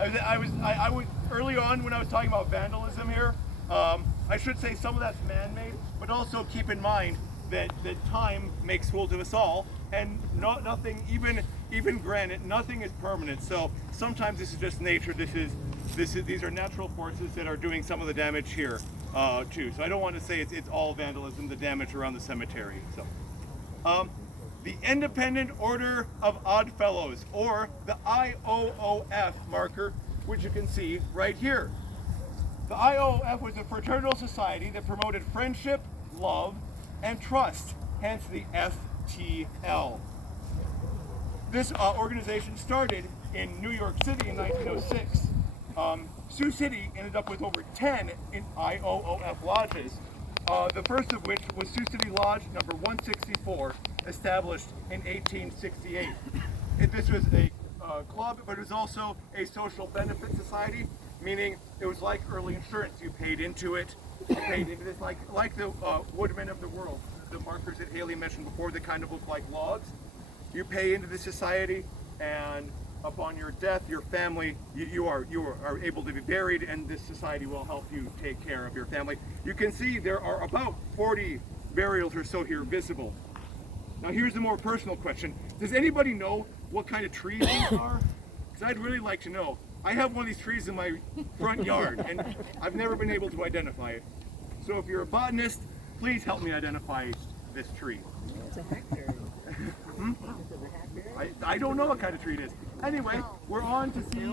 I was early on when I was talking about vandalism here. I should say some of that's man-made, but also keep in mind that time makes fools of us all, and nothing, even granite, nothing is permanent. So sometimes this is just nature. These are natural forces that are doing some of the damage here too. So I don't want to say it's all vandalism, the damage around the cemetery. So the Independent Order of Odd Fellows, or the IOOF marker, which you can see right here. The IOOF was a fraternal society that promoted friendship, love, and trust, hence the FTL. This organization started in New York City in 1906. Sioux City ended up with over 10 IOOF lodges, the first of which was Sioux City Lodge number 164, established in 1868. This was a club, but it was also a social benefit society, meaning it was like early insurance. You paid into it. You paid into this like the woodmen of the world, the markers that Haley mentioned before, that kind of look like logs. You pay into the society, and upon your death, your family, you are able to be buried, and this society will help you take care of your family. You can see there are about 40 burials or so here visible. Now here's the more personal question. Does anybody know what kind of trees these are? Because I'd really like to know. I have one of these trees in my front yard, and I've never been able to identify it. So if you're a botanist, please help me identify this tree. It's a hackberry. I don't know what kind of tree it is. Anyway, we're on to see